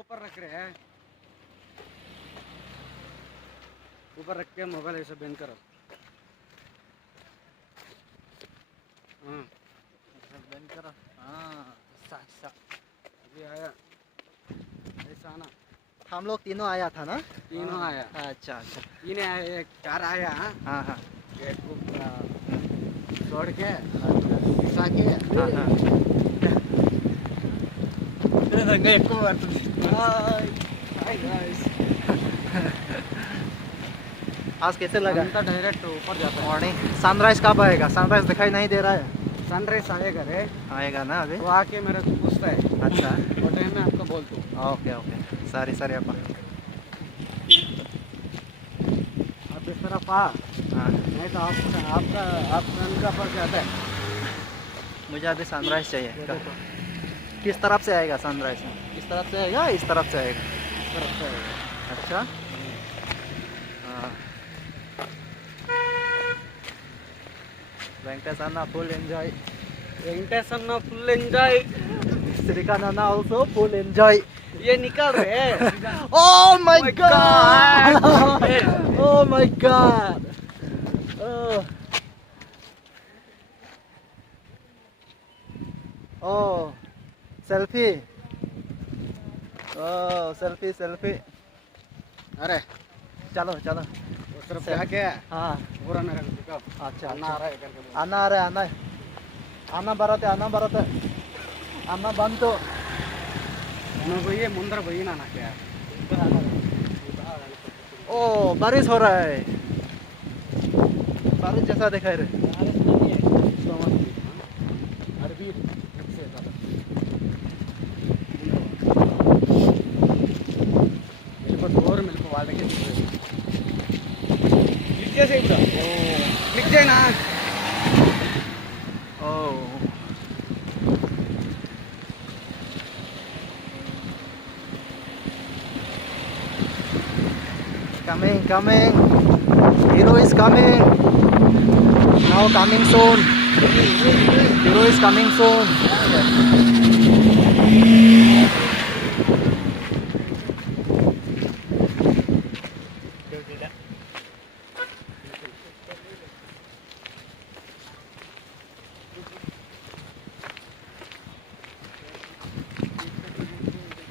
ऊपर रख रहे हैं, ऊपर रख के मोबाइल ऐसे बंद करो। हाँ बंद करो। हाँ अच्छा। अभी आया ऐसा आना। हम लोग तीनों आया था ना? तीनों आया। अच्छा अच्छा। तीन आया, एक कार आया। हाँ हाँ एक को छोड़ के घुसा के। हाँ हाँ। ఎక్కువ పడుతుంది. हाय गाइस, आज कैसे लगा? अंता डायरेक्ट ऊपर जाता है। मॉर्निंग सनराइज कब आएगा? सनराइज दिखाई नहीं दे रहा है। सनराइज आएगा रे, आएगा ना अभी? वो आके मेरे को पूछता है, अच्छा वो टाइम में आपको बोल दूँ। ओके ओके सॉरी सॉरी अप्पा। आप इस तरफ आ, हाँ नहीं तो आपका का पर जाता है। मुझे अभी सनराइज चाहिए। किस तरफ से आएगा सनराइज? इस तरफ से आएगा इस तरफ से आएगा? इस तरफ से आएगा। अच्छा हाँ। वेंकटेश अन्ना फुल एंजॉय, वेंकटेश अन्ना फुल एंजॉय, श्रीकांत अन्ना also फुल एंजॉय। ये निकल रहे हैं। Oh my my god! God! Oh my god! Oh, selfie. Oh, selfie selfie. अरे चलो चलो। उस तरफ जाके हाँ पूरा मेरे को दिखाओ। अच्छा अन्ना आ रहा है करके बोलो। अन्न आ रहा है अन्न बरते अन्न ಬಂತು। నువ్వు పోయి ముందర పోయినా నాకే ओ बारिश हो रहा है, बारिश जैसा दिखाई रहे। अरबी డోర్ మెలకు వాళ్ళకి క్లిక్ చేసే ఇప్పుడు క్లిక్ చేయనా Oh, coming. Hero is coming. Now coming soon. Hero is coming soon.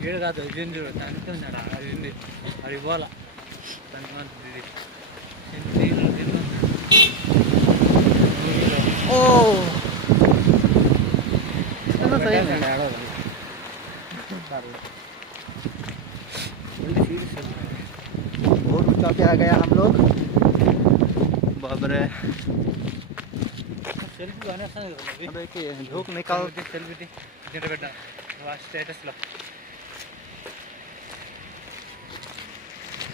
ఏడు కాదు ఇది చూడు అనుకున్నాడు అది అది పోలా Oh. इतना सही है। बहुत ऊंचा पे आ गया हम लोग। बाप रे। సెల్ఫీ బాగానే अबे कि धूप निकाल సెల్ఫీ స్టేటస్ లో